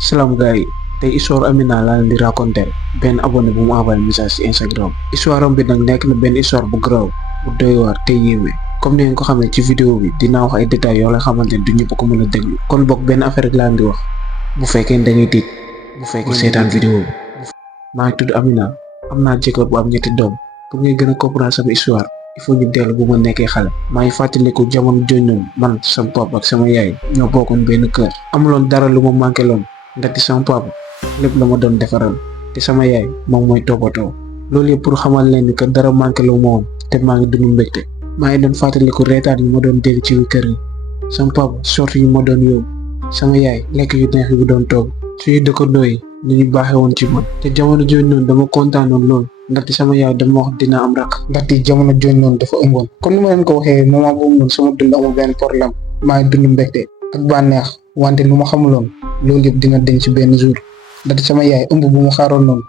Salam gars yi tey histoire Amina laa leen di raconter benn abonné bu mu envoyé message ci Instagram. histoire am bi nag nekk na benn histoire bu garaaw bu doy waar te yéeme comme ni ngeen ko xamee ci vidéo bi dinaa wax ay détails yoo la xamante ne du ñëpp ko mën a déglu kon boog benn affaire rek laa leen di wax bu fekkee da ngay tiit bu fekkee seetaan vidéo bi. maa ngi tudd Amina am naa jëkkër bu am ñetti doom pour ngay gën a comprendre sama histoire il faut ñu dellu bu ma nekkee xale. maa ngi fàttaliku jamono jooju noonu man sama papa ak sama yaay ñoo bokkoon benn kër amuloon dara lu ma manqué loon ndaxte sama papa lépp la ma doon defaral te sama yaay moom mooy toppatoo loolu yëpp pour xamal leen ni que dara manqué lu ma woon te maa ngi dund mbégte. maa ngi doon fàttaliku reetaan yi ma doon dégg ci kër gi sama papa sorti yi ma doon yóbbu sama yaay lekk yu neex yi doon togg suñu dëkkandoo yi ni ñu baaxee woon ci man te jamono jooju noonu dama kontaanoon lool ndaxte sama yaay dama wax dina am rakk ndaxte jamono jooju noonu dafa ëmboon comme ni ma leen ko waxee moment boobu noonu sama dund amul benn problème maa ngi dund mbégte ak bànneex wante lu ma xamuloon loolu yëpp dina denc ci benn jour ndaxte sama yaay ëmb bu mu xaaroon noonu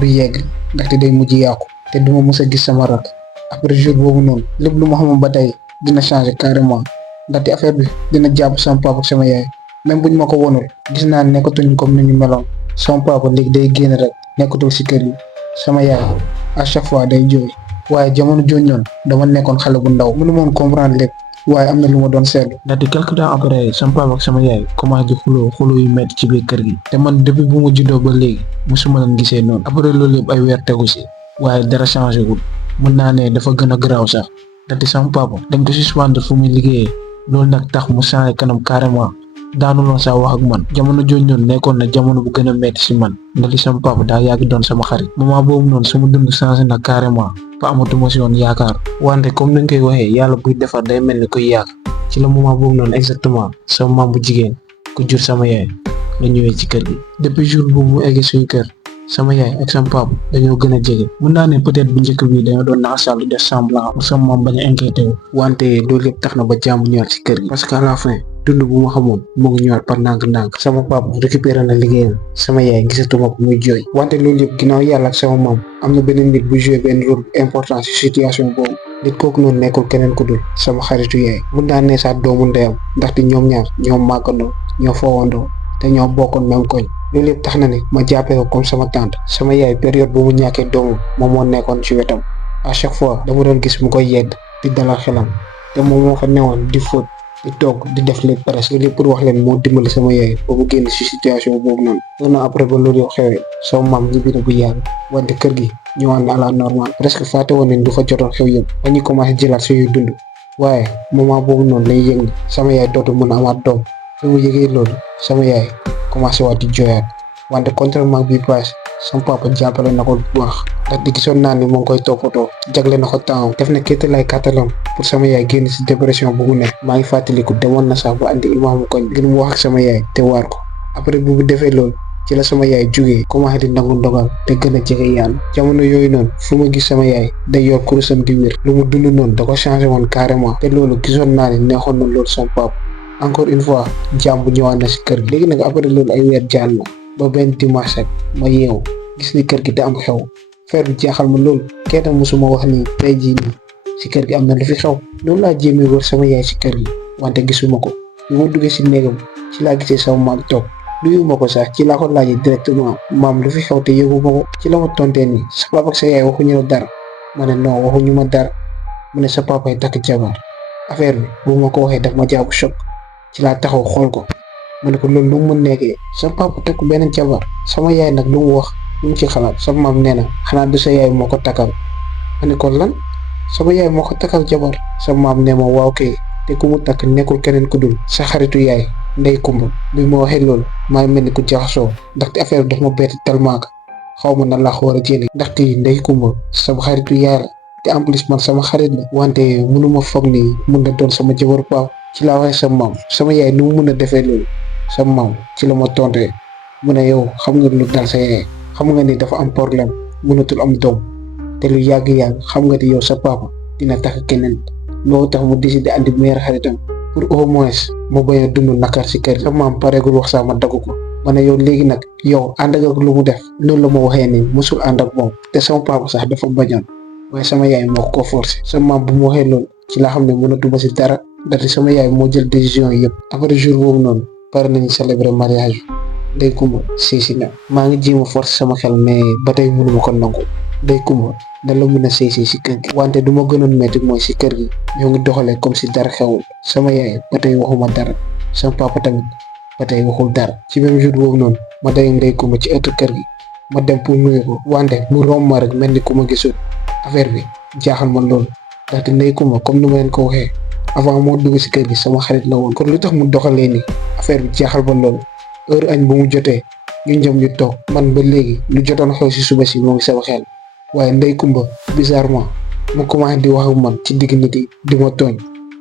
du yegg ndaxte day mujj yàqu te duma mës a gis sama rakk après jour boobu noonu lépp lu ma xamoon ba tey dina changer carrément ndaxte affaire bi dina jàpp sama papa ak sama yaay même buñ ma ko wonul gis naa nekkatuñ comme ni ñu meloon sama papa léegi day génn rek nekkatul si kër yi sama yaay à chaque fois day jooy waaye jamono jooju noonu dama nekkoon xale bu ndaw mënu moon comprendre lépp waaye am na lu ma doon seetlu ndaxte quelque temps après sama papa ak sama yaay commencé di xuloo yu metti ci biir kër gi te man depuis bu ma juddoo ba léegi musuma leen gisee noonu après loolu yëpp ay weer tegu si waaye dara changé wul mën naa ne dafa gën a garaaw sax ndaxte sama papa dañ ko suspendre fu muy liggéeyee loolu nag tax mu changé kanam carrément daanuloon sax wax ak man jamono jooju noonu nekkoon na jamono bu gën a metti si man ndaxte sama papa daa yàgg doon sama xarit moment boobu noonu sama dund changé na carrément ba amatuma si woon yaakaar wante comme ni nga koy waxee yàlla buy defar day mel ni kuy yàq ci la moment boobu noonu exactement sama maam bu jigéen ku jur sama yaay la ñëwee ci kër gi depuis jour boobu mu eggee suñu kër sama yaay ak sama papa dañoo gën a jege mën naa ne peut-être bu njëkk bi dañoo doon naxasal di def semblant pour sama maam bañ a inquiété wu wante loolu yëpp tax na ba jàmm ñëwaat ci kër gi parce que à la fin dund bu ma xamoon moo ngi ñëwaat par ndànk-ndànk sama papa récupéré na liggéeyam sama yaay gisatuma ko muy jooy wante loolu yëpp ginnaaw yàlla ak sama maam am na beneen nit bu joué benn rôle important ci situation boobu nit kooku noonu nekkul keneen ku dul sama xaritu yaay mën naa ne sax doomu ndeyam ndaxte ñoom ñaar ñoo màggandoo ñoo foowandoo te ñoo bokkoon même koñ loolu yëpp tax na ne ma jàppee ko comme sama tante sama yaay période bu mu ñàkkee doomu moom moo nekkoon ci wetam à chaque fois dama doon gis mu koy yedd di dalal xelam te moom moo fa newoon di fóot di togg di def lépp presque loolu yëpp pour wax leen moo dimbali sama yaay ba mu génn ci situation boobu noonu un an après ba loolu yow xewee sama maam ñibbi na bu yàgg wante kër gi ñëwaat na à la normale presque fàtte woon nañ du fa jotoon xew yëpp dañuy commencé jëlaat suñuy dund waaye moment boobu noonu lay yëg ni sama yaay dootu mën a amaat doom fi mu yëgee loolu sama yaay commencé waat di jooyaat wante contrairement bi paase sama papa jàppale na ko bu baax ndax di gisoon naa ni moo ngi koy toppatoo jagle na ko temps def na kétt lay kàttalam pour sama yaay génn ci dépression bu mu nekk maa ngi fàttaliku demoon na sax ba andi imaamu koñ ngir mu wax ak sama yaay te waar ko après bu mu defee loolu ci la sama yaay jógee commencé di nangu ndogal te gën a jege yàlla jamono yooyu noonu fu ma gis sama yaay day yor kurusam di wér lu mu dund noonu da ko changé woon carrément te loolu gisoon naa ni neexoon na loolu sama papa encore une fois jàmm bu ñëwaat na ci kër gi léegi nag après loolu ay weer jàll na ba benn dimanche rek ma yeewu gis ni kër gi da am xew affaire bi jaaxal ma loolu kenn musuma wax ni tey jii nii ci kër gi am na lu fi xew loolu laa jéemee wër sama yaay ci kër gi wante gisuma ko bi ma duggee ci néegam ci laa gisee sama maam toog nuyuma ko sax ci laa ko laajee directement maam lu fi xew te yëguma ko ci la ma tontee nii sa papa ak sa yaay waxuñu la dara ma ne non waxuñu ma dara mu ne sa papa yi takk jabar affaire bi bu ma ko waxee daf ma jàpp choc ci laa taxaw xool ko ma ne ko loolu lu mu nekkee sa papa takk beneen jabar sama yaay nag lu mu wax lu mu ci xalaat sama maam nee na xanaa du sa yaay moo ko takkal ma ne ko lan sama yaay moo ko takkal jabar sama maam nee ma waaw kay te ku mu takk nekkul keneen ku dul sa xaritu yaay ndey kumba bi ma waxee loolu maa mel ni ku jaxasoo ndaxte affaire bi daf ma bett tellement que xaw ma na laa ko war a jëlee ndaxte ndey kumba sama xaritu yaay la te en plus man sama xarit la wante mënuma foog ni mun na doon sama jabaru paaw ci laa waxee sama maam sama yaay ni mu mën a defee loolu sama maam ci la ma tontee mu ne yow xam nga lu dal sa yaay xam nga ni dafa am problème mënatul am doom te lu yàgg-yàgg xam nga ni yow sa papa dina takk keneen loolu tax mu décidé andi meilleur xaritam pour au moins mu bañ a dund nakar ci kër sama maam pareegul wax sax ma dagg ko ma ne yow léegi nag yow ànd ak lu mu def noonu la ma waxee ni musul ànd ak moom te sama papa sax dafa bañoon waaye sama yaay moo ko forcé sama maam bu mu waxee loolu ci laa xam ne mënatuma ci dara ndaxte sama yaay moo jël décision yëpp après jour boobu noonu pare nañu célébrer mariage Ndey Kumba séesi na. maa ngi jéem a forcer sama xel mais ba tey mënuma ko nangu. Ndey Kumba nan la mën a séesee si kër gi. wante du ma gënoon métti mooy si kër gi ñoo ngi doxalee comme si dara xewul. sama yaay ba tey waxuma dara. sama papa tamit ba tey waxul dara. ci même jour boobu noonu ma day Ndey Kumba ci ëttu kër gi ma dem pour nuyu ko wante mu romb ma rek mel ni ku ma gisul. affaire bi jaaxal ma loolu ndaxte Ndey Kumba comme ni ma leen ko waxee avant moo dugg si kër gi sama xarit la woon. kon lu tax mu doxalee ni affaire bi jaaxal ba loolu. heure añ bu mu jotee ñu jëm ñu toog man ba léegi lu jotoon xew si suba si moo ngi sama xel waaye Ndey Kumba bizarrement mu commencé di wax ak man ci digg nit yi di ma tooñ.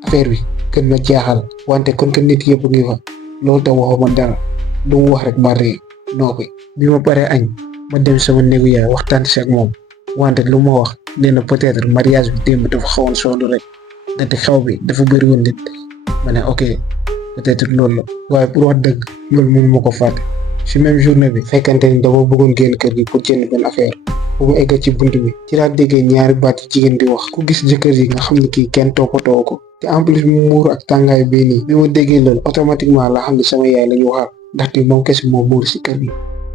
affaire bi gën ma jaaxal wante kon que nit yëpp ngi fa loolu tax waxuma dara lu mu wax rek ma ree noppi. bi ma paree añ ma dem sama néegu yaay waxtaan si ak moom wante lu ma wax nee na peut-être mariage bi démb dafa xawoon sonn rek ndaxte xew bi dafa bëri woon nit. ma ne ok peut-être loolu la waaye pour wax dëgg loolu mënu ma ko fàtte. si même journée bi fekkante ni dama bëggoon génn kër gi pour jënd benn affaire bu mu eggal ci bunt bi ci laa déggee ñaari baat yu jigéen di wax ku gis jëkkër ji nga xam ne kii kenn toppatoo ko te en plus mu muuru ak tàngaay bii nii. bi ma déggee loolu automatiquement laa xam ne sama yaay la ñu waxal ndaxte moom kese moo muuru si kër gi.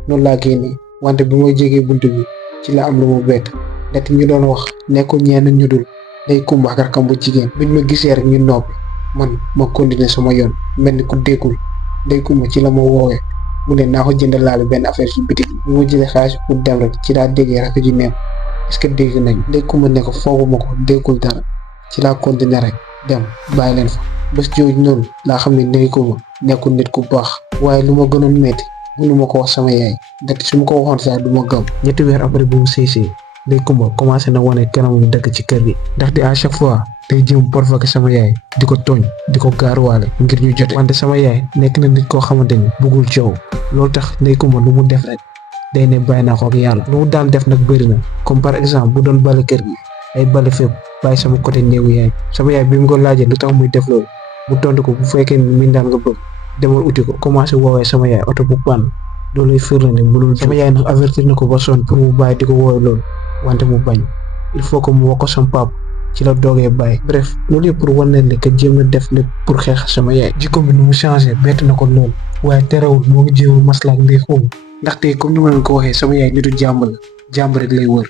noonu laa génnee wante bi ma jegee bunt bi ci la am lu ma bett ndaxte ñu doon wax nekkul ñenn ñu dul Ndey Kumba ak rakam bu jigéen. biñ ma gisee rek ñu noppi man ma continuer sama yoon mel ni ku déggul. Ndey Kumba ci la ma woowee mu ne naa ko jëndalaale benn affaire ci bitik bi ma jëlee xaalis pour dem rek ci laa déggee rakk ji neem est-ce que dégg nañ. Ndey Kumba ne ko fooguma ko déggul dara ci laa continuer rek dem bàyyi leen fa. bés jooju noonu laa xam ne Ndey Kumba nekkul nit ku baax waaye lu ma gënoon metti mënu ma ko wax sama yaay ndaxte su ma ko waxoon sax du ma gëm. ñetti weer après bu mu séesee Ndey Kumba commencé na wane kanam dëkk ci kër gi ndaxte à chaque fois day jéem provoquer sama yaay di ko tooñ di ko gaaruwaale ngir ñu jote. wante sama yaay nekk na nit koo xamante ni bëggul coow loolu tax Ndey Kumba lu mu def rek day ne bàyyi naa ko ak yàlla. lu mu daan def nag bëri na comme par exemple bu doon bale kër gi ay bale fépp bàyyi sama côté néegu yaay. sama yaay bi mu ko laajee lu tax muy def loolu mu tontu ko bu fekkee ni mindaan nga bëgg demal uti ko. commencé woowee sama yaay oto bu panne loolu lay firnde ne mënul. sama yaay nag avertir na ko ba sonn pour mu bàyyi di ko woowee loolu wante mu bañ il faut que mu wax ko sama papa ci la doogee bàyyi. bref loolu yëpp pour wane ne que jéem na def lépp pour xeex sama yaay. jikko bi nu mu changé bett na ko lool waaye terewul moo ngi jéem a maslaa ak Ndey Kumba ndaxte comme ni ma leen ko waxee sama yaay nitu jàmm la jàmm rek lay wër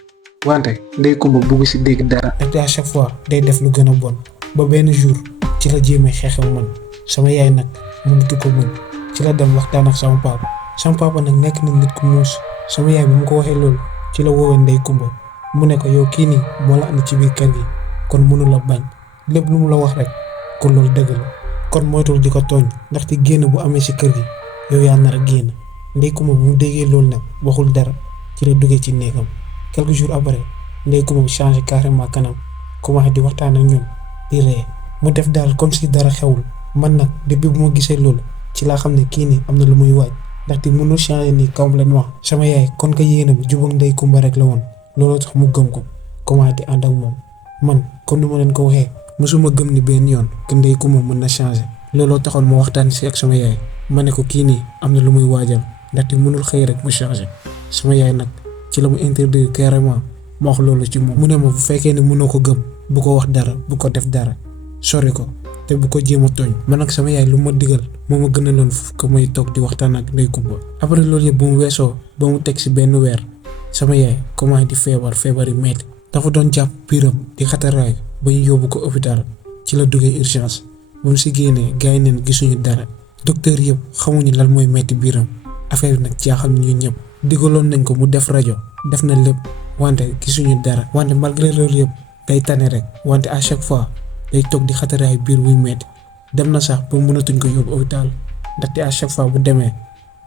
wante Ndey Kumba bugg si dégg dara. ndaxte à chaque fois day def lu gën a bon ba benn jour ci la jéemee xeex ak man sama yaay nag mënatu ko muñ ci la dem waxtaan ak sama papa nag nekk na nit ku muus. sama yaay bi mu ko waxee loolu ci la woowee Ndey Kumba mu ne ko yow kii nii moo la andi ci biir kër gi kon mënu la bañ lépp lu mu la wax rek kon loolu dëgg la kon moytul di ko tooñ ndaxte génn bu amee si kër gi yow yaa nar a génn. Ndey Kumba bu mu déggee loolu nag waxul dara ci la duggee ci néegam. quelques jours après Ndey Kumba bi changé carrément kanam commencé di waxtaan ak ñun di ree mu def daal comme si dara xewul. man nag depuis bu ma gisee loolu ci laa xam ne kii nii am na lu muy waaj ndaxte mënul changé nii complètement. sama yaay kon ko yéenam jubóog Ndey Kumba rek la woon looloo tax mu gëm ko commencé di ànd ak moom. man comme ni ma leen ko waxee mosuma gëm ni benn yoon que Ndey Kumba mën na changé looloo taxoon ma waxtaan si ak sama yaay ma ne ko kii nii am na lu muy waajal ndaxte mënul xëy rek mu changé. sama yaay nag ci la mu interdire carrément ma wax loolu ci moom. mu ne ma bu fekkee ne mënoo ko gëm bu ko wax dara bu ko def dara sori ko te bu ko jéem a tooñ. man nag sama yaay lu ma digal moo ma gënaloon foofu que may toog di waxtaan ak Ndey Kumba. après loolu yëpp bu mu weesoo ba mu teg si benn weer sama yaay commencé di feebar yu metti dafa doon jàpp biiram di xataraay ba ñu yóbbu ko hôpital ci la duggee urgence bu mu si génnee gars yi neen gisuñu dara docteur yëpp xamuñu lan mooy metti biiram. affaire bi nag jaaxal ñu ñëpp digaloon nañ ko mu def rajo def na lépp wante gisuñu dara. wante malgré loolu yëpp day tane rek wante à chaque fois day toog di xataraay biir buy metti dem na sax ba mënatuñ ko yóbbu hôpital ndaxte à chaque fois bu demee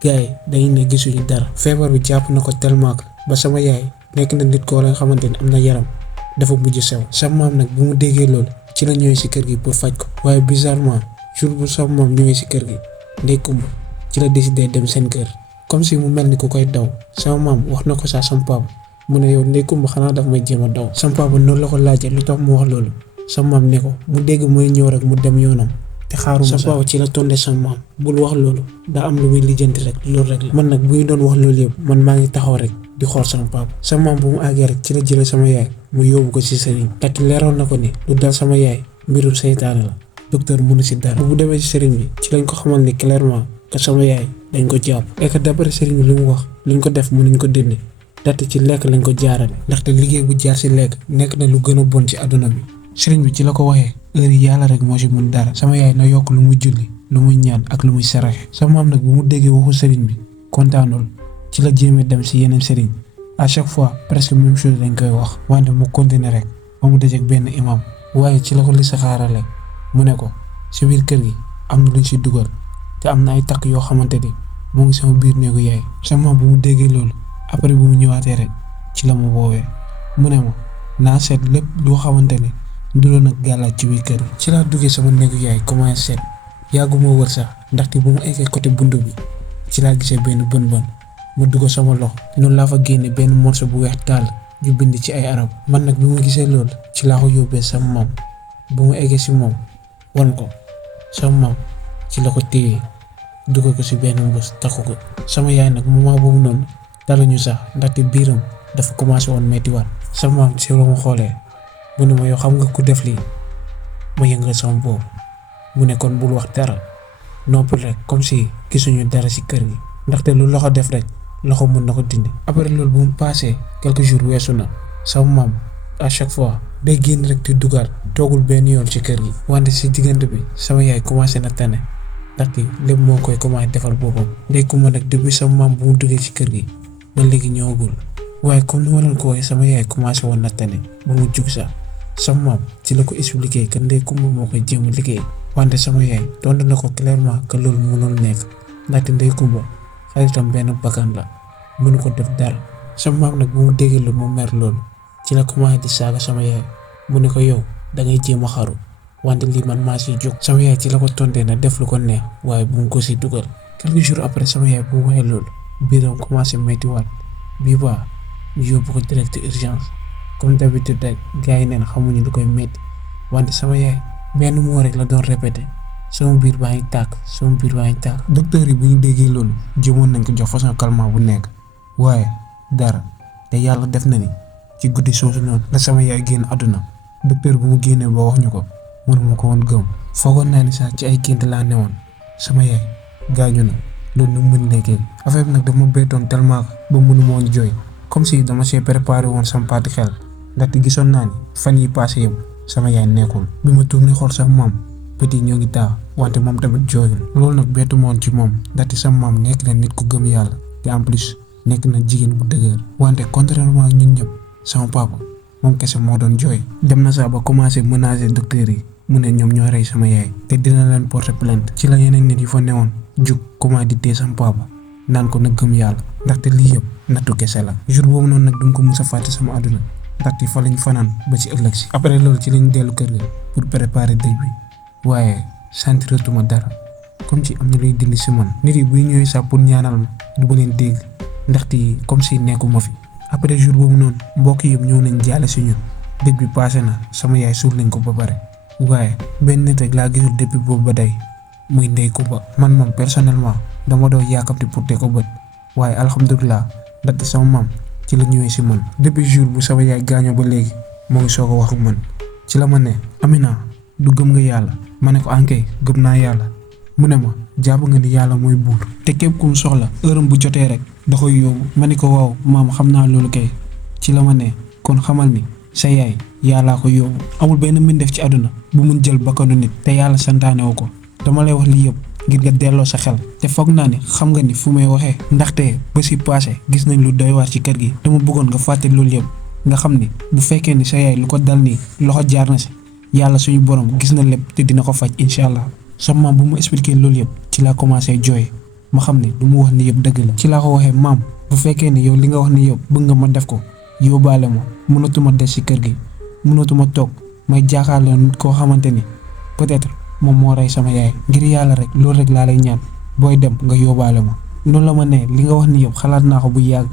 gars yi dañuy ne gisuñu dara. feebar bi jàpp na ko tellement que ba sama yaay nekk na nit koo la nga xamante ni am na yaram dafa mujj sew. sama maam nag bu mu déggee loolu ci la ñëwee si kër gi pour faj ko waaye bizarrement jour bu sama maam ñëwee si kër gi Ndey Kumba ci la décidé dem seen kër comme si mu mel ni ku koy daw. sama maam wax na ko sax sama papa mu ne yow Ndey Kumba xanaa daf may jéem a daw. sama papa noonu la ko laajee lu tax mu wax loolu sama maam ne ko mu dégg muy ñëw rek mu dem yoonam te xaaruma sax. sama papa ci la tonde sama maam bul wax loolu daa am lu muy lijjanti rek loolu rek la. man nag buy doon wax loolu yëpp man maa ngi taxaw rek di xool sama papa. sama maam bu mu àggee rek ci la jëlee sama yaay mu yóbbu ko ci sëriñ kat leeroon na ko ni lu dal sama yaay mbirum seytaane la docteur mënu ci dara. bu demee ci sëriñ bi ci lañ ko xamal ni clairement que sama yaay dañ ko jàpp et que d'après sëriñ bi li mu wax liñ ko def mënuñ ko dindi ndaxte ci lekk lañ ko jaarale ndaxte liggéey bu jaar ci lekk nekk na lu gën a bon ci àdduna bi. sëriñ bi ci la ko waxee heure yi yàlla rek moo ci mën dara sama yaay na yokk lu muy julli lu muy ñaan ak lu muy saraxe. sama maam nag bu mu déggee waxu sëriñ bi kontaanul ci la jéemee dem ci yeneen sëriñ à chaque fois presque même chose lañ koy wax wante mu continuer rek ba mu dajeek benn imam waaye ci la ko li saxaarale mu ne ko ci biir kër gi am na luñ ci dugal te am na ay takk yoo xamante ni mu ngi sama biir néegu yaay. sama maam bu mu déggee loolu après bu mu ñëwaatee rek ci la mu woowee mu ne ma naa seet lépp loo xamante ni nduroon ak gàllaaj ci biir kër gi. ci laa duggee sama néegu yaay commencé seet yàgguma wër sax ndaxte bu mu eggee côté buntu bi ci laa gisee benn bën bën ma dugg sama loxo noonu laa fa génne benn morceau bu weex tàll ñu bind ci ay arab. man nag bi ma gisee loolu ci laa ko yóbbee sama maam bu mu eggee ci moom wan ko sama maam ci la ko téye dugal ko ci benn mbës takku ko. sama yaay nag moment boobu noonu daluñu sax ndaxte biiram dafa commencé woon mettiwaat. sama maam ci la ma xoolee mu ne ma yow xam nga ku def lii ma yëngal sama boobu mu ne kon bul wax dara noppi rek comme si gisuñu dara ci kër gi ndaxte lu loxo def rek loxo mën na ko dindi. après loolu bu mu passé quelques jours weesu na sama maam à chaque fois day génn rek di dugal toogul benn yoon ci kër gi wante ci diggante bi sama yaay commencé na tane ndaxte lépp moo koy commencé defal boppam. ndey kumba nag depuis sama maam bu mu duggee ci kër gi ba léegi ñëwagul waaye comme ni ma leen ko waxee sama yaay commencé woon na tane ba mu jug sax sama maam ci la ko expliqué que ndey kumba moo koy jéem a liggéey wante sama yaay tontu na ko clairement que loolu mënul nekk ndaxte ndey kumba xaritam benn bakkan la mënu ko def dara. sama maam nag bu mu déggee loolu mu mer loolu ci la commencé di saaga sama yaay mu ne ko yow da ngay jéem a xaru wante lii man maa siy jóg. sama yaay ci la ko tontee na def lu ko neex waaye bu mu ko si dugal. quelques jours après sama yaay bu mu waxee loolu biiram commencé méttiwaat bii ba ñu yóbbu ko direct urgence comme d'habitude rek gars yi neen xamuñu lu koy métti wante sama yaay benn moo rek la doon répété sama biir baa ngi tàkk sama biir baa ngi tàkk. docteur yi bu ñu déggee loolu jëmoon nañ ko jox façon calmant bu nekk waaye dara te yàlla def na ni ci guddi soosu noonu la sama yaay génn àdduna. docteur bu mu génnee ba wax ñu ko mënuma ko woon gëm foogoon naa ni sax ci ay gént laa newoon sama yaay gaañu na loolu nu mu mën nekkee affaire bi nag dama bettoon tellement ba mënuma woon jooy comme si dama see préparé woon sama parti xel ndaxte gisoon naa ni fan yi passé yëpp sama yaay nekkul. bi ma tourné xool sax maam bët yi ñoo ngi taa wante moom tamit jooyul. loolu nag bettu ma woon ci moom ndaxte sama maam nekk na nit ku gëm yàlla te en plus nekk na jigéen bu dëgër wante contrairement ak ñun ñëpp sama papa moom kese moo doon jooy. dem na sax ba commencé menacer docteur yi mu ne ñoom ñoo rey sama yaay te dina leen porter plainte. ci la yeneen nit yi fa newoon jug comment di tee sama papa naan ko na gëm yàlla ndaxte lii yëpp nattu kese la. jour boobu noonu nag du ko mës a fàtte sama àdduna ndaxte fa lañ fanaan ba ci ëllëg si. après loolu ci lañ dellu kër ga pour préparer dëj bi waaye sentiratuma dara comme si am na luy dindi si man. nit yi buy ñëwee sax pour ñaanal ma du ma leen dégg ndaxte comme si nekkuma fi. après jour boobu noonu mbokk yëpp ñëw nañ jaale si ñun dëj bi passé na sama yaay suul nañ ko ba pare waaye benn nit rek laa gisul depuis boobu ba day muy ndey kumba. man moom personnellement dama doon yàkkamti pour te ko bët waaye alhamdulilah ndaxte sama maam ci la ñëwee si man depuis jour bu sama yaay gaañoo ba léegi moo ngi soog a wax ak man. ci la ma ne Amina du gëm nga yàlla ma ne ko ankay gëm naa yàlla mu ne ma jàpp nga ni yàlla mooy buur te képp ku mu soxla heure bu jotee rek da koy yóbbu. ma ne ko waaw maam xam naa loolu kay. ci la ma ne kon xamal ni sa yaay yàllaa ko yóbbu amul benn mbindeef ci àdduna bu mun jël bakkanu nit te yàlla santaane wu ko. dama lay wax lii yëpp ngir nga delloo sa xel te foog naa ni xam nga ni fu may waxee ndaxte ba si passé gis nañ lu doy waar ci kër gi. dama bëggoon nga fàtte loolu yëpp nga xam ni bu fekkee ni sa yaay lu ko dal nii loxo jaar na si yàlla suñu borom gis na lépp te dina ko faj incha allah. sama maam bu mu expliqué loolu yëpp ci laa commencé jooy ma xam ne lu mu wax ni yëpp dëgg la. ci laa ko waxee maam bu fekkee ni yow li nga wax ni yëpp bëgg nga ma def ko yóbbaale ma mënatuma des ci kër gi mënatuma toog may jaaxaale nit koo xamante ni peut-être moom moo rey sama yaay. ngir yàlla rek loolu rek laa lay ñaan booy dem nga yóbbaale ma. noonu la ma ne li nga wax ni yëpp xalaat naa ko bu yàgg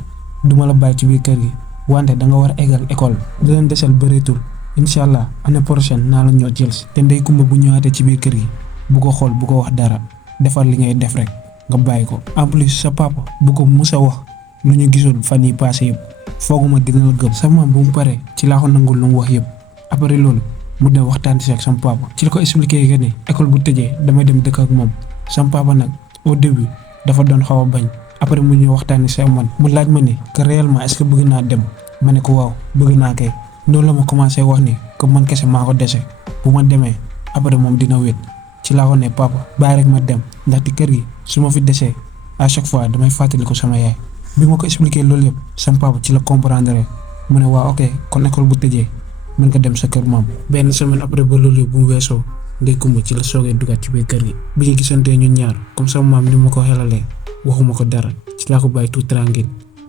duma la bàyyi ci biir kër gi wante da nga war a eggal école di leen desal bëreetul incha allah année prochaine naa la ñoo jël si. te ndey kumba bu ñëwaatee ci biir kër gi bu ko xool bu ko wax dara defar li ngay def rek nga bàyyi ko. en plus sa papa bu ko mus a wax lu ñu gisoon fan yi passé yëpp fooguma dina la gëm. sama maam bu mu paree ci laa ko nangul lu mu wax yëpp après loolu mu dem waxtaan si ak sama papa ci la ko expliqué que ni école bu tëjee damay dem dëkk ak moom. sama papa nag au début dafa doon xaw a bañ après mu ñu waxtaanee si man mu laaj ma ni que réellement est-ce que bëgg naa dem ma ne ko waaw bëgg naa kay noonu la ma commencé wax ni que man kese maa ko dese bu ma demee après moom dina wét ci laa ko ne papa bàyyi rek ma dem ndaxte kër gi su ma fi desee à chaque fois damay fàttali ko sama yaay bi ma ko expliqué loolu yëpp sama papa ci la comprendre mu ne waaw ok kon école bu tëjee mën nga dem sa kër maam. benn semaine après ba loolu yëpp bu mu weesoo Ndeye Coumba ci la soogee dugaat ci biir kër gi bi ñu gisantee ñun ñaar comme sama maam ni ma ko xelalee waxuma ko dara ci laa ko bàyyi tout tranquille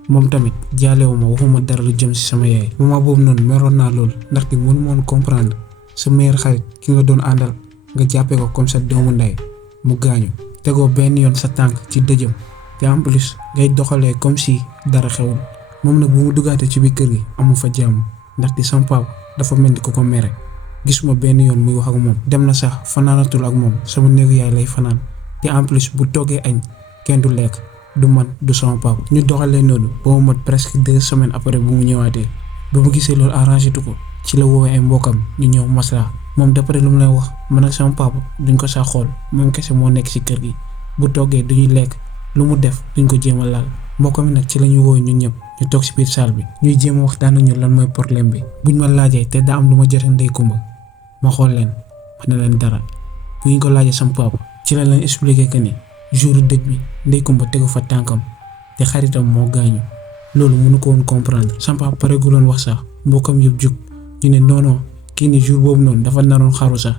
moom tamit jaalewu ma waxuma dara lu jëm si sama yaay. moment boobu noonu meroon naa loolu ndaxte mënu ma woon comprendre sa meilleur xarit ki nga doon àndal nga jàppee ko comme sa doomu ndey mu gaañu tegoo benn yoon sa tànk ci dëjëm te en plus ngay doxalee comme si dara xewul moom nag bu mu duggaatee ci biir kër gi amu fa jàmm ndaxte sama papa dafa mel ni ko mere gisuma benn yoon muy wax ak moom dem na sax fanaanatul ak moom sama néegu yaay lay fanaan te en plus bu toggee añ kenn du lekk du man du sama papa ñu doxalee noonu ba mu mat presque 2 semaines après bu mu ñëwaatee ba mu gisee loolu arrangé tu ko ci la woowee ay mbokkam ñu ñëw maslaa moom d'après lu mu leen wax man ak sama papa duñ ko sax xool moom kese moo nekk ci kër gi bu toggee duñuy lekk lu mu def duñ ko jéem a laal mbokkam mi nag ci la ñu woowe ñun ñëpp ñu toog ci biir salle bi ñuy jéem a waxtaan ak ñu lan mooy problème bi buñ ma laajee te daa am lu ma jote Ndeye Coumba ma xool leen ma ne leen dara bu ñu ko laajee sama papa ci la leen expliqué que ni jour dëj bi Ndeye Coumba tegu fa tànkam te xaritam moo gaañu loolu mënu ko woon comprendre sama papa pareeguloon wax sax mbokkam yëpp jug ñu ne non kii ni jour boobu noonu dafa naroon xaru sax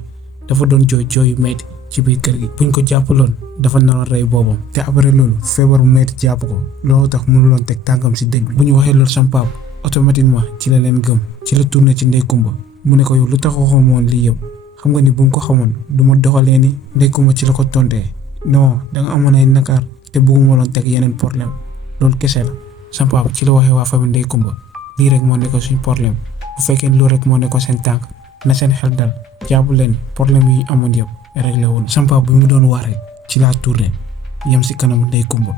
dafa doon jooy yu metti ci biir kër gi buñ ko jàppaloon dafa naroon rey boobam te après loolu feebar bu metti jàpp ko loolu tax mënuloon teg tànkam si dëj bi bu ñu waxee loolu sama papa automatiquement ci la leen gëm ci la tourné ci Ndeye Coumba mu ne ko yow lu tax waxoo moon lii yëpp xam nga ni bu mu ko xamoon du ma doxalee ni Ndeye Coumba ci la ko tontee non da nga amoon ay nakaar te bëgguma loon teg yeneen problème loolu kese la sama papa ci la waxee waa famille Ndeye Coumba lii rek moo nekkoon suñu problème bu fekkee loolu rek moo nekkoon seen tànk na seen xel dal jàpp leen problème yi amoon yëpp réglé woon sama papa bi mu doon wax rek ci laa tourné yem si kanamu Ndeye Coumba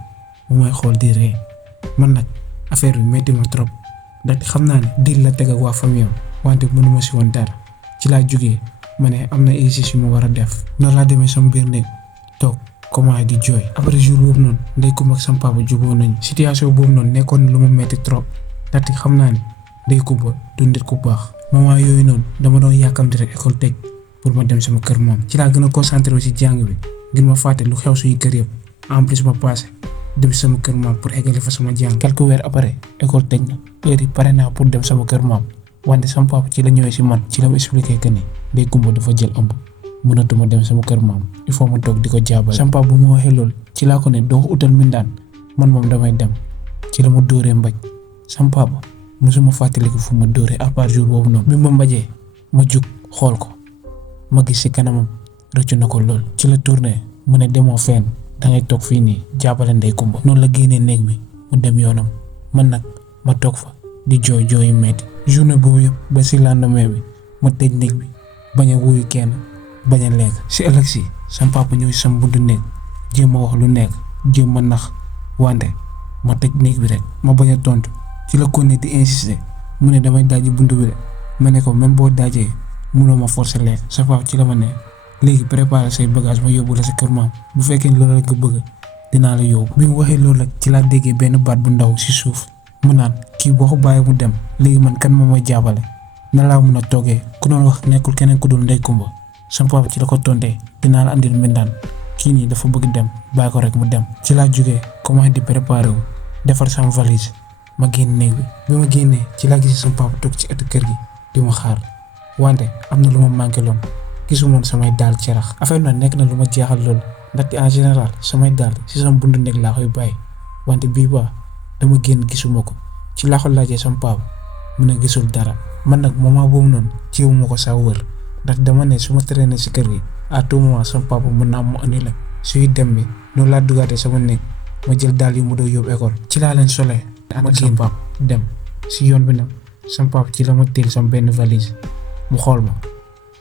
mu may xool di ree man nag affaire bi metti ma trop ndaxte xam naa ne diil la teg ak waa famille am wante mënuma si woon dara ci laa jógee ma ne am na exercice yu ma war a def noonu laa demee sama biir néeg toog commencé di jooy après jour boobu noonu Ndeye Coumba ak sama papa juboo nañu situation boobu noonu nekkoon lu ma metti trop ndaxte xam naa ne Ndeye Coumba du nit ku baax moment yooyu noonu dama doon yàkkamti rek école tëj pour ma dem sama kër moom ci laa gën a concentré ci jàng bi ngir ma fàtte lu xew suñu kër yëpp en plus ma passé dem sama kër maam pour eggali fa sama jàng quelques weer après école tëj na heure yi pare naa pour dem sama kër maam wante sama papa ci la ñëwee si man ci la ma expliqué que ni Ndeye Coumba dafa jël ëmb mënatuma dem sama kër maam il faut ma toog di ko jaabal sama papa bu ma waxee loolu ci laa ko ne doo ko utal mindaan man moom damay dem ci la ma dóoree mbaj sama papa mosuma fàttaliku fu ma dóoree à part jour boobu noonu bi ma mbajee ma jug xool ko ma gis si kanamam rëccu na ko lool ci la tourné mu ne demoo fenn dangay toog fii nii jàppale Ndeye Coumba noonu la génnee néeg bi mu dem yoonam man nag ma toog fa di jooy yu metti journée boobu yëpp ba si lendemain bi ma tëj néeg bi bañ a wuyu kenn bañ a lekk si ëllëg si sama papa ñëw si sama buntu néeg jéem ma wax lu nekk jéem ma nax wante ma tëj néeg bi rek ma bañ a tontu ci la continué di insister mu ne damay daaji buntu bi rek ma ne ko même boo daajee mënoo ma forcer lekk sa papa ci la ma ne léegi préparer say bagage ma yóbbu la sa kër maam bu fekkee loolu rek nga bëgg dinaa la yóbbu. bi mu waxee loolu rek ci laa déggee benn baat bu ndaw si suuf mu naan kii boo ko bàyyi mu dem léegi man kan ma mooy jàppale na laa mun a toogee ku doon wax nekkul keneen ku dul Ndeye Coumba sama papa ci la ko tontee dinaa la andil mbindaan kii nii dafa bëgg dem bàyyi ko rek mu dem. ci laa jógee commencé di préparer wu defar sama valise ma génn néeg bi ma génnee ci laa gis sama papa toog ci ëtt kër gi di ma xaar wante am na lu ma manqué loon gisuma samay daal cerax affaire na nekk na lu ma jeexal loolu ndaxte en général samay daal si sama buntu néeg laa koy bàyyi wante bii ba dama génn gisuma ko ci laa ko laajee sama papa mu ne gisul dara man nag moment boobu noonu jéewuma ko saa wër ndax dama ne su ma traîné si kër gi à tout moment sama papa mën naa mu andi la suy dem bi noonu laa dugaatee sama néeg ma jël daal yi mu doon yóbbu école ci laa leen solee ma génn papa dem si yoon bi nag sama papa ci la ma teel sama benn valise mu xool ma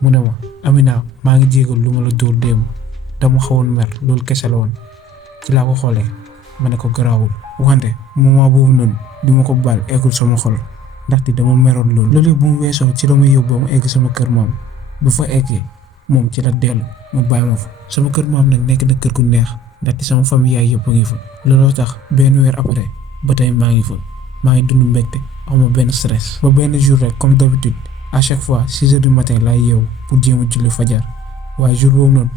mu ne ma Amina maa ngi jégal lu ma la dóor démb dama xawoon mer loolu kese la woon ci laa ko xoolee ma ne ko garaawul wante moment boobu noonu di ma ko baal eggul sama xol ndaxte dama meroon loolu bu mu weesoo ci la ma yóbbu ba ma egg sama kër maam bu fa eggee moom ci la dellu ma bàyyi ma fa sama kër maam nag nekk na kër gu neex ndaxte sama famille yaay yëpp a ngi fa. looloo tax benn weer après ba tey maa ngi fa maa ngi dund mbégte awma benn stress. ba benn jour rek comme d'habitude à chaque fois 6 heures du matin laay yeewu pour jéem a julli fajar waaye jour boobu noonu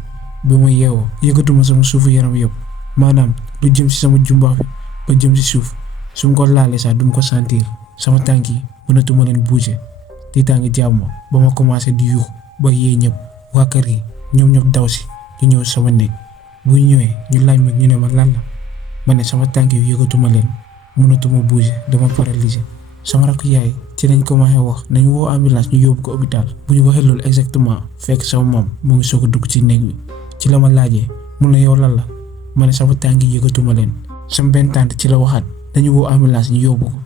bi ma yeewoo yëkkatuma sama suufu yaram yëpp maanaam lu jëm ci sama jumbax bi ba jëm ci suuf su ma ko laalee sax du ma ko sentir sama tànk yi mënatuma leen bouger di tàng jàmm ba ma commencé di yuux ba yee ñëpp waa kër gi ñoom ñëpp daw si ñu ñëw sama néeg bu ñu ñëwee ñu laaj ma ñu ne ma lan la ma ne sama tànk yi yëkkatuma leen mënatuma bouger dama paralysé sama rakk yaay ci lañ commencé wax nañu woo ambulance ñu yóbbu ko hôpital bu ñu waxee loolu exactement fekk sama maam mu ngi soog a dugg ci néeg bi ci la ma laajee mun na yow lan la ma ne sama tànk yi yëkkatuma leen sama benn tante ci la waxaat dañu woo ambulance ñu yóbbu ko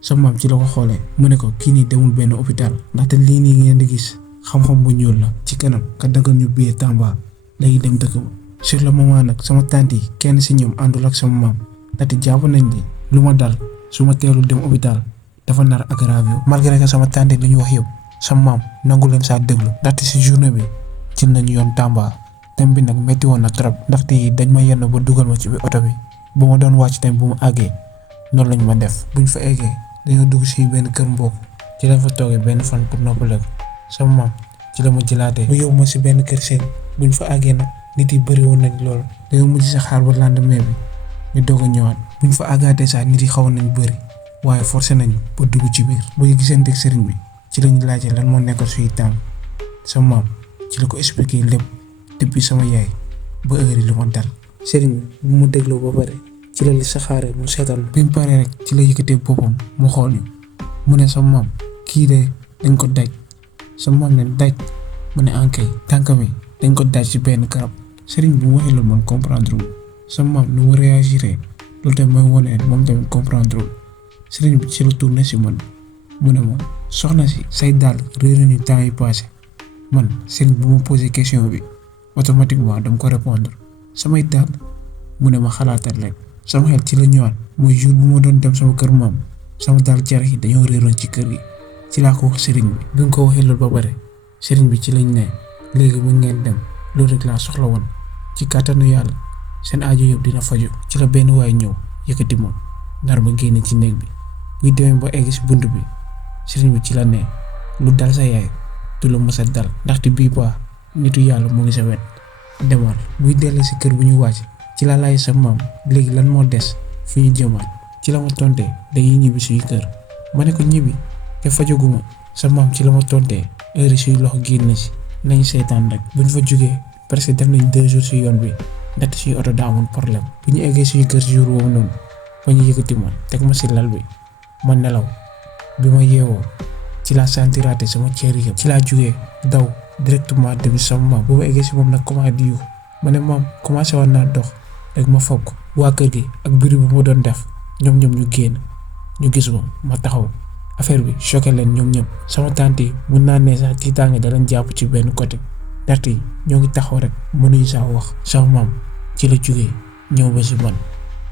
sama maam ci la ko xoolee mu ne ko kii nii demul benn hôpital ndaxte lii nii ngeen di gis xam-xam bu ñuul la ci kanam ka daggal ñu billet Tamba léegi dem dëkk ba sur le moment nag sama tante yi kenn si ñoom àndul ak sama maam ndaxte jàpp nañ ni lu ma dal su ma teelul dem hôpital dafa nar aggravé malgré que sama tante li ñu wax yëpp sama maam nangu leen saa déglu ndaxte si journée bi jël nañu yoon Tamba dem bi nag métti woon na trop ndaxte yi dañ ma yenn ba dugal ma ci biir oto bi bu ma doon wàcc tamit bu ma àggee noonu lañ ma def buñ fa eggee dañoo dugg si benn kër mbokk ci lañ fa toogee benn fan pour noppaleku sama maam ci la ma jëlaatee mu yóbbu ma si benn kër seen buñ fa àggee nag nit yi bëri woon nañ lool dañoo mujj sa xaar ba lendemain bi ñu doog a ñëwaat buñ fa àggaatee sax nit yi xawoon nañ bëri waaye forcé nañu ba dugg ci biir bu ñu gisante ak sëriñ bi ci lañ laajee lan moo nekkoon suy tànk sama maam ci la ko expliqué lépp depuis sama yaay ba heure yi lu ma dal sëriñ bi bu mu dégloo ba pare ci la li saxaaree mu seetal bi mu paree rek ci la yëkkatee boppam mu xool ñu mu ne sama maam kii de dañ ko daj sama maam ne daj mu ne ankay tànk mi dañ ko daj ci benn garab sëriñ bi mu waxee loolu man comprendre wu sama maam nu mu réagiré loolu tamit mooy wane moom tamit comprendre wu sëriñ bi ci la tourné si man mu ne ma soxna si say daal réer nañu temps yi passé man sëriñ bu ma posé question bi automatiquement dama ko répondre samay daal mu ne ma xalaatal rek sama xel ci la ñëwaat mooy jour bu ma doon dem sama kër maam sama daal carax yi dañoo réeroon ci kër gi ci laa ko wax sëriñ bi nga ko waxee loolu ba pare sëriñ bi ci lañ ne léegi mën ngeen dem loolu rek laa soxla woon ci kàttanu yàlla seen aajo yëpp dina faju ci la benn waay ñëw yëkkati ma nar ma génne ci néeg bi buy demee ba egg si bunt bi sëriñ bi ci la ne lu dal sa yaay du la mës a dal ndaxte bii ba nitu yàlla mu ngi sa wet demal buy dellee si kër bu ñu wàcc ci la laaj sa maam léegi lan moo des fu ñu jëmaat ci la ma tontee dañuy ñibbi suy kër ma ne ko ñibbi te fajaguma sa maam ci la ma tontee heure suy loxo génn si nañ seetaan rek buñ fa jógee presque def nañ 2 jours si yoon bi ndaxte suy oto daa amoon problème bu ñu eggee suy kër jour boobu noonu ba ñu yëkkati ma teg ma si lal bi ma nelaw bi ma yeewoo ci laa sentiraate sama cër yëpp ci laa jógee daw directement dem sama maam bu ma eggee si moom nag commencé di yuux ma ne maam commencé woon naa dox rek ma foog waa kër gi ak bruit bu ma doon def ñoom ñu génn ñu gis ko ma taxaw affaire bi choqué leen ñoom ñëpp sama tante yi mun naa ne sax tiitaange da leen jàpp ci benn côté ndaxte yi ñoo ngi taxaw rek mënuñu sax wax sama maam ci la jógee ñëw ba si man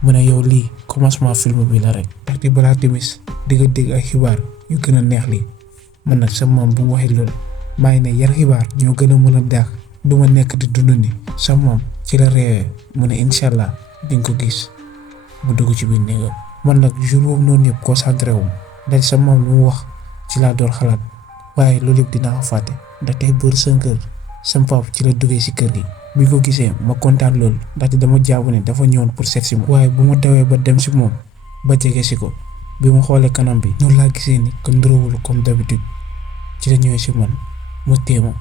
mu ne yow lii commencement film bi la rek ndaxte balaa timis di nga dégg ay xibaar yu gën a neex lii man nag sama maam bu mu waxee loolu maa ngi ne yar xibaar ñoo gën a mën a daax du ma nekk di dund ni sama maam ci la réewee mu ne incha allah di nga ko gis mu dugg ci biir néegam man nag jour boobu noonu yëpp concentré wu ndax sama maam lu mu wax ci laa doon xalaat waaye loolu yëpp dinaa ko fàtte ndax tey bër 5 heures sama papa ci la duggee si kër gi bi ko gisee ma kontaan loolu ndaxte dama jàpp ne dafa ñëwoon pour seet si ma waaye bu ma dawee ba dem si moom ba jege si ko bi ma xoolee kanam bi noonu laa gisee ni ko ndurawul comme d'habitude ci la ñëwee si man mu téema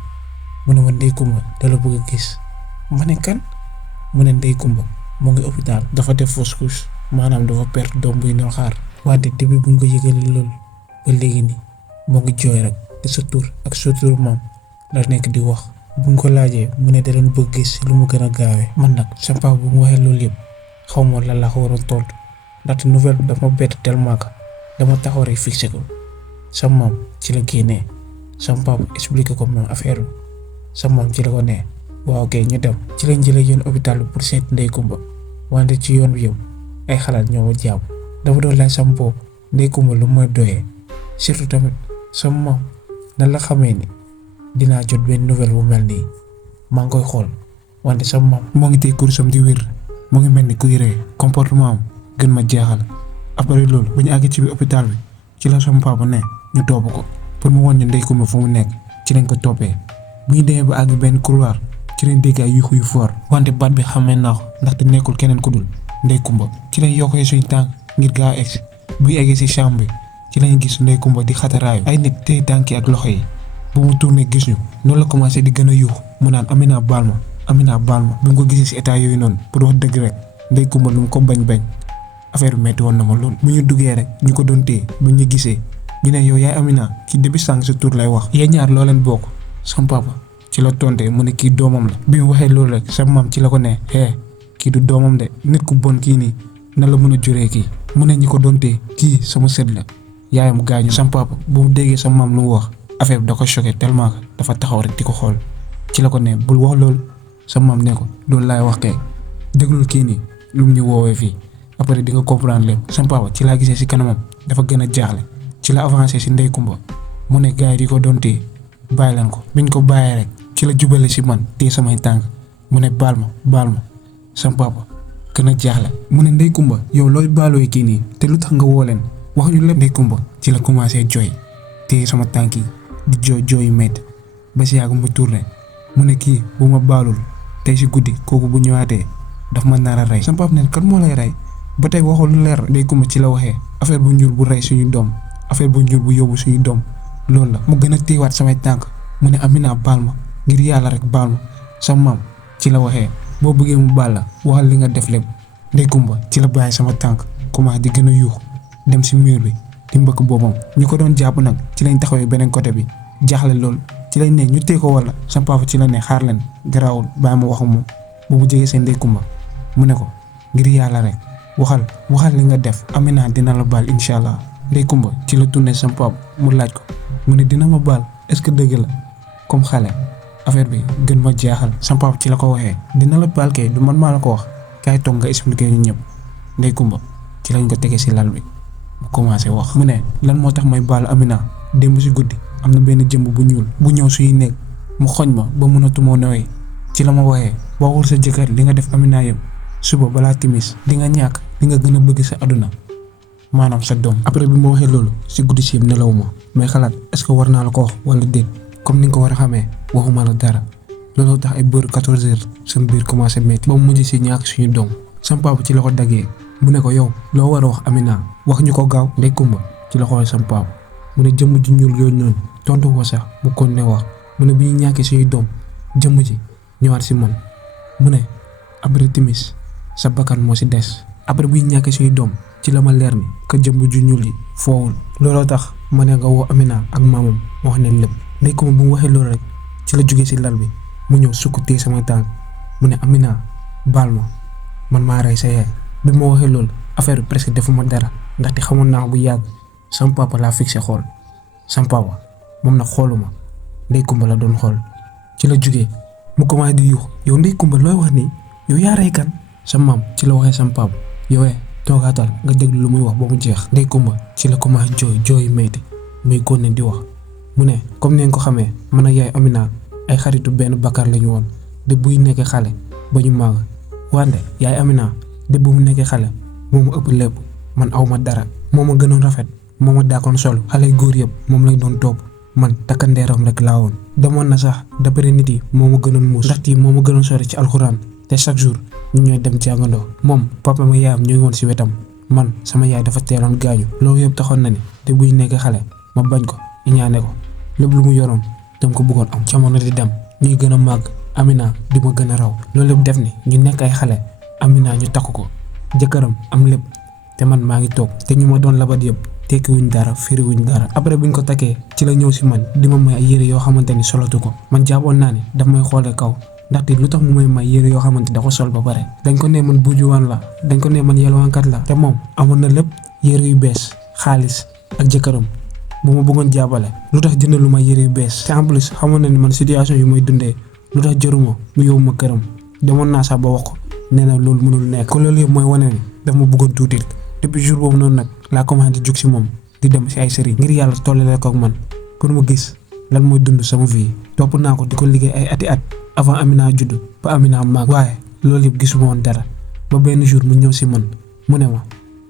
mu ne ma Ndeye Coumba da la bëgg a gis ma ne kan mu ne Ndeye Coumba mu ngi hôpital dafa def fausse couche maanaam dafa perte doom buy doon xaar wante depuis bu ñu ko yëgalee loolu ba léegi ni moo ngi jooy rek te sa tur ak sa tur maam la nekk di wax bu ñu ko laajee mu ne da leen bëgg gis lu mu gën a gaawee man nag sama papa bu mu waxee loolu yëpp xaw ma lan la ko waroon tontu ndaxte nouvelle bi dafa ma bett tellement que dama taxaw rek fixé ko sama maam ci la génnee sama papa expliqué ko même affaire bi sama maam ci la ko nee waaw kay ñu dem ci lañ jëlee yoon hôpital bi pour seet Ndeye Coumba wante ci yoon bi yëpp ay xalaat ñoo ma jàpp dafa doon laaj sama bopp Ndeye Coumba lu may doyee surtout tamit sama maam nan la xamee ni dinaa jot benn nouvelle bu mel nii maa ngi koy xool wante sama maam moo ngi tey kursam di wér mu ngi mel ni kuy ree comportement am gën ma jeexal. Après loolu ba ñu àggee ci biir hôpital bi ci la sama papa ne ñu topp ko pour mu woon ñu Ndeye Coumba fu mu nekk ci lañ ko toppee. bu ñu demee ba àgg benn couloir ci lañ dégg ay yuuxu yu fort wante baat bi xamee naa ko ndaxte nekkul keneen ku dul Ndeye Coumba. ci lañ yokkee suñu tànk ngir gaaw a egsi bu ñu eggee si chambre bi ci lañ gis Ndeye Coumba di xataraayu ay nit téye tànk yi ak loxo yi. bu mu tourné gis ñu noonu la commencé di gën a yuux mu naan Amina baal ma Amina baal ma. bi mu ko gisee si état yooyu noonu pour wax dëgg rek Ndeye Coumba lu mu ko bañ affaire bi metti woon na ma loolu. bu ñu duggee rek ñu ko doon téye bu ñu gisee ñu ne yow yaay Amina ci début sànq sa tur lay wax. yéen ñaar loo leen bokk. sama papa ci la tontee mu ne kii doomam la. bi mu waxee loolu rek sa maam ci la ko ne kii du doomam de nit ku bon kii nii na la mën a juree kii. mu ne ñi ko doon téye kii sama sët la yaayam gaañu. sama papa bu mu déggee sa maam lu mu wax affaire bi da ko choqué tellement que dafa taxaw rek di ko xool. ci la ko ne bul wax loolu sa maam ne ko loolu laay wax kay déglul kii nii lu mu ñu woowee fii après di nga comprendre lépp. sama papa ci laa gisee si kanamam dafa gën a jaaxle ci la avancé si Ndeye Coumba mu ne gars yi di ko doon téye bàyyi leen ko. biñ ko bàyyee rek ci la jubale si man téye samay tànk mu ne baal ma sama papa gën a jaaxle mu ne Ndeye Coumba yow looy baalooy kii nii te lu tax nga woo leen wax ñu lépp. Ndeye Coumba ci la commencé jooy téye sama tànk yi di jooy yu métti ba si yàgg mu tourné mu ne kii bu ma baalul tey si guddi kooku bu ñëwaatee daf ma nar a rey. sama papa ne kan moo lay rey ba tey waxul lu leer. Ndeye Coumba ci la waxee affaire bu ñuul bu rey suñu doom affaire bu ñuul bu yóbbu suñu doom loolu la. mu gën a téyewaat samay tànk mu ne Amina baal ma ngir yàlla rek baal ma. sama maam ci la waxee boo bëggee mu baal la waxal li nga def lépp. Ndeye Coumba ci la bàyyi sama tànk commencé di gën a yuux dem si mur bi di mbëkk boppam. ñu ko doon jàpp nag ci lañ taxawee beneen côté bi jaaxle loolu ci lañ ne ñu téye ko wala sama papa ci la ne xaar leen garaawul bàyyi ma waxu moom. bu mu jegee seen Ndeye Coumba mu ne ko ngir yàlla rek waxal li nga def Amina dina la baal incha allah. Ndeye Coumba ci la tourné sama papa mu laaj ko mu ne dina ma baal est-ce que dëgg la comme xale affaire bi gën ma jaaxal. sama papa ci la ko waxee dina la baal kay du man maa la ko wax kaay toog nga expliqué ñu ñëpp. Ndeye Coumba ci lañ ko tegee si lal bi mu commencé wax mu ne lan moo tax may baal Amina démb si guddi am na benn jëmb bu ñuul bu ñëw suy nekk mu xoñ ma ba mënatuma nooyi. ci la ma waxee waxul sa jëkkër li nga def Amina yëpp suba balaa timis di nga ñàkk li nga gën a bëgg sa àdduna maanaam sa doom. après bi ma waxee loolu si guddi si nelawuma may xalaat est-ce que war naa la ko wax wala déet comme ni nga ko war a xamee waxuma la dara looloo tax ay bër 14h sama biir commencé métti ba mu mujj si ñàkk suñu doom. sama papa ci la ko daggee mu ne ko yow loo war a wax Amina wax ñu ko gaaw. Ndeye Coumba ci la xoolee sama papa mu ne jëmm ji ñuul yooyu noonu tontu ko sax mu kon ne wax mu ne bu ñu ñàkkee suñu doom jëmm ji ñëwaat si man mu ne après timis sa bakkan moo si des. après bu ñu ñàkkee suñu doom ci la ma leer ni que jëmm ju ñuul yi foowul. looloo tax ma ne nga woo Amina ak maamam ma wax leen lépp. Ndeye Coumba bu mu waxee loolu rek ci la jógee si lal bi mu ñëw sukk téye sama tànk mu ne Amina baal ma man maa rey sa yaay. bi ma waxee loolu affaire bi presque defuma dara ndaxte xamoon naa bu yàgg sama papa laa fixé xool sama papa moom nag xooluma Ndeye Coumba la doon xool. ci la jógee mu commencé di yuux yow Ndeye Coumba looy wax nii yow yaa rey kan. sa maam ci la waxee sama papa yow toogaatal nga déglu lu muy wax ba mu jeex. Ndeye Coumba ci la commencé jooy métti muy góone di wax mu ne comme ni nga ko xamee man ak yaay Amina ay xaritu benn bakkaar lañu woon de buy nekkee xale ba ñu màgg wante yaay Amina de bu mu nekkee xale moo ma ëpp lépp man aw ma dara moo ma gënoon rafet moo ma daakoon solo xale góor yëpp moom lañ doon topp man takkandeeram rek laa woon. demoon na sax d'après nit yi moo ma gënoon muus ndaxte moo ma gënoon sori ci alxuraan te chaque jour ñu ñooy dem jàngandoo. moom papa ma yaayam ñu ngi woon si wetam man sama yaay dafa teeloon gaañu loolu yëpp taxoon na ni te buy nekkee xale ma bañ ko ñaane ko lépp lu mu yoroon dem ko bëggoon am. jamono di dem ñuy gën a màgg Amina di ma gën a raw loolu lépp def ni ñu nekk ay xale Amina ñu takku ko jëkkëram am lépp te man maa ngi toog te ñu ma doon labat yëpp tekkiwuñ dara firiwuñ dara. après buñ ko takkee ci la ñëw si man di ma may ay yére yoo xamante ni solatu ko man jàppoon naa ne daf may xoolee kaw ndaxte lu tax mu may yére yoo xamante da ko sol ba pare. dañ ko ne man buujuwaan la dañ ko ne man yelwaankat la te moom amoon na lépp yére yu bees xaalis ak jëkkëram bu ma bëggoon jàppale lu tax jëndalu ma yére yu bees te en plus xamoon na ni man situation yu may dundee lu tax jaruma mu yóbbu ma këram demoon naa sax ba wax ko nee na loolu mënul nekk. ko loolu yëpp mooy wane ni daf ma bëggoon tuutil depuis jour boobu noonu nag laa commencé di jug si moom di dem si ay sëriñ ngir yàlla tollale ko ak man pour ma gis lan mooy dund sama vie. topp naa ko di ko liggéey ay ati at avant Amina juddu ba Amina màgg waaye loolu yëpp gisuma woon dara ba benn jour mu ñëw si man mu ne ma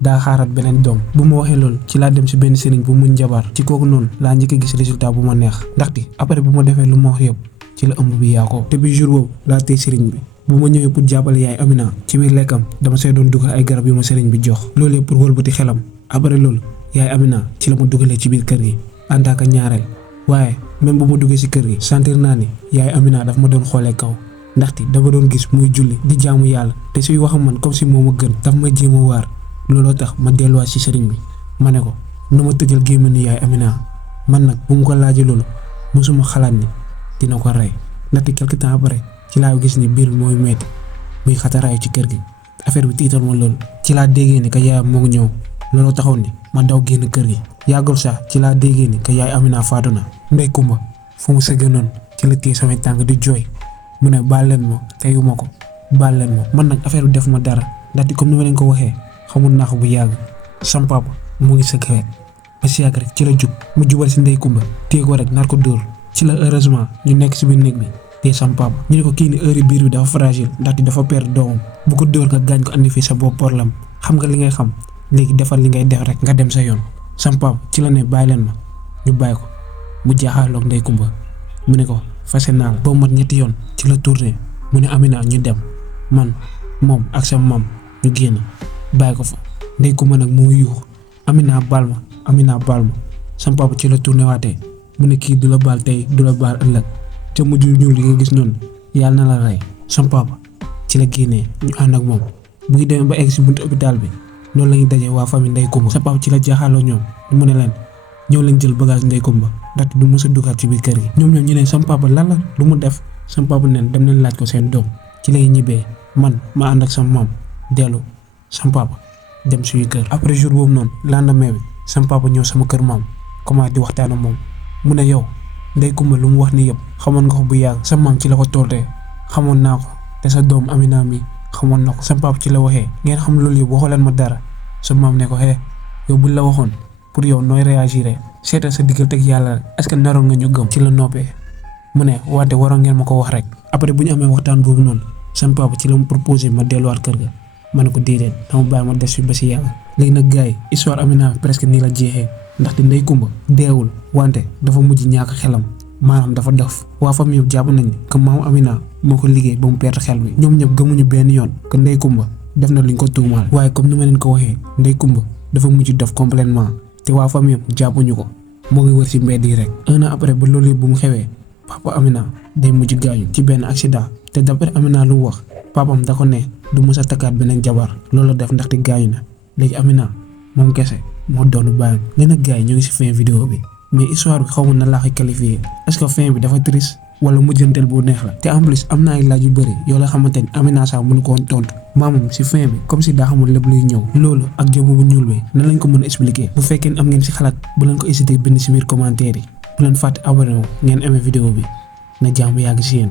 daa xaaraat beneen doom. bu ma waxee loolu ci laa dem si benn sëriñ bu muñ jabar ci kooku noonu laa njëkk a gis résultat bu ma neex ndaxte après bu ma defee lu ma wax yëpp ci la ëmb bi yaakoo te bi jour boobu laa tey sëriñ bi. bu ma ñëwee pour jàppale yaay Amina ci biir lekkam dama see doon dugal ay garab yu ma sëriñ bi jox loolu yëpp pour wëlbati xelam. après loolu yaay Amina ci la ma dugalee ci biir kër gi en tant que ñaareel waaye même bu ma duggee si kër gi sentir naa ni yaay Amina daf ma doon xoolee kaw ndaxte dafa doon gis muy julli di jaamu yàlla te suy wax man comme si moo ma gën daf ma jéem a waar. looloo tax ma delluwaat ci sëriñ bi ma ne ko nu ma tëjal gémmiñu yaay Amina man nag bu mu ko laajee loolu mosuma xalaat ni dina ko rey ndaxte quelque temps après ci laa gis ni biir mooy metti muy xataraayu ci kër gi affaire bi tiital ma loolu. ci laa déggee ni que yaayam moo ngi ñëw looloo taxoon ni ma daw génn kër gi yàggul sax ci laa déggee ni que yaay Amina faatu na. Ndey Kumba fu mu sëggee noonu ci la téye samay tànk di jooy mu ne baal leen ma teyuma ko baal leen ma man nag affaire bi def ma dara ndaxte comme ni ma leen ko waxee xamul naa ko bu yàgg. sam papa mu ngi sëgg rek ba si yàgg rek ci la jug mu jubal si Ndey Kumba téye ko rek nar ko dóor ci la heureusement ñu nekk si biir néeg bi te sam papa ñu ne ko kii ni heure biir bi dafa fragile ndaxte dafa perdre doomam bu ko dóor nga gaañ ko andi fii sa bopp problème xam nga li ngay xam léegi defal li ngay def rek nga dem sa yoon. sam papa ci la ne bàyyi leen ma ñu bàyyi ko mu jaaxaaloog Ndey Kumba mu ne ko fase naa la ba mat ñetti yoon ci la tourné mu ne Amina ñu dem man moom ak sa maam ñu génn bàyyi ko fa. Ndey Kumba nag mu ngi yuux Amina baal ma Amina baal ma sam papa ci la tourné waatee mu ne kii du la baal tey du la baal ëllëg te mujj ñuul yi nga gis noonu yàlla na la rey. sam papa ci la génnee ñu ànd ak moom bu ngi demee ba egg si buntu hôpital bi noonu la ñuy dajee waa famille Ndey Kumba. sam papa ci la jaaxaaloo ñoom mu ne leen ñëw leen jël bagage Ndey Kumba ndaxte du mës a dugaat ci biir kër gi. ñoom ñu ne sam papa lan la lu mu def sam papa neen dem leen laaj ko seen doom. ci lay ñibbee man ma ànd ak sama maam dellu sam papa dem suñu kër. après jour boobu noonu lendemain bi sam papa ñëw sama kër maam commencé di waxtaan ak moom mu ne yow Ndey Kumba lu mu wax ni yëpp xamoon nga ko bu yàgg. sa maam ci la ko tooltee xamoon naa ko te sa doom Amina mi xamoon na ko. sam papa ci la waxee ngeen xam loolu yëpp waxoo leen ma dara sa maam ne ko yow buñ la waxoon pour yow nooy réagir seetal sa diggante ak yàlla est-ce que naroon nga ñu gëm. ci la noppee mu ne wante waroon ngeen ma ko wax rek. après bu ñu amee waxtaan boobu noonu sam papa ci la mu proposé ma delluwaat kër ga ma ne ko déedéet dama bàyyi ma des fi ba si yàlla. léegi nag gars yi histoire Amina presque nii la jeexee ndaxte Ndey Kumba deewul wante dafa mujj ñàkk xelam maanaam dafa dof. waa famille yëpp jàpp nañ que maam Amina moo ko liggéey ba mu perte xel bi. ñoom ñëpp gëmuñu benn yoon que Ndey Kumba def na luñ ko tuumaal. waaye comme ni ma leen ko waxee Ndey Kumba dafa mujj dof complètement te waa famille yëpp jàppuñu ko moo ngi wër ci mbedd yi rek. un an après ba loolu yëpp bu mu xewee papa Amina day mujj gaañu ci benn accident te d'après Amina lu mu wax papam da ko ne du mës a takkaat beneen jabar loolu la def ndaxte gaañu na. léegi Amina moom kese moo doonu bàyyam. léegi nag gars yi ñu ngi ci fin vidéo bi mais histoire bi xaw ma na laa koy qualifié est-ce que fin bi dafa triste wala mujjanteel bu neex la. te en plus am na ay laaj yu bëri yoo la xamante ni Amina sax mënu ko woon tontu maamam ci fin bi comme si daa xamul lépp luy ñëw. loolu ak jëmm bu ñuul bi nan lañ ko mën a expliquer. bu fekkee ne am ngeen ci xalaat bu leen ko hésiter bind ci biir commentaire yi bu leen fàtte abonné wu ngeen aimé vidéo bi na jàmm yàgg ci yéen.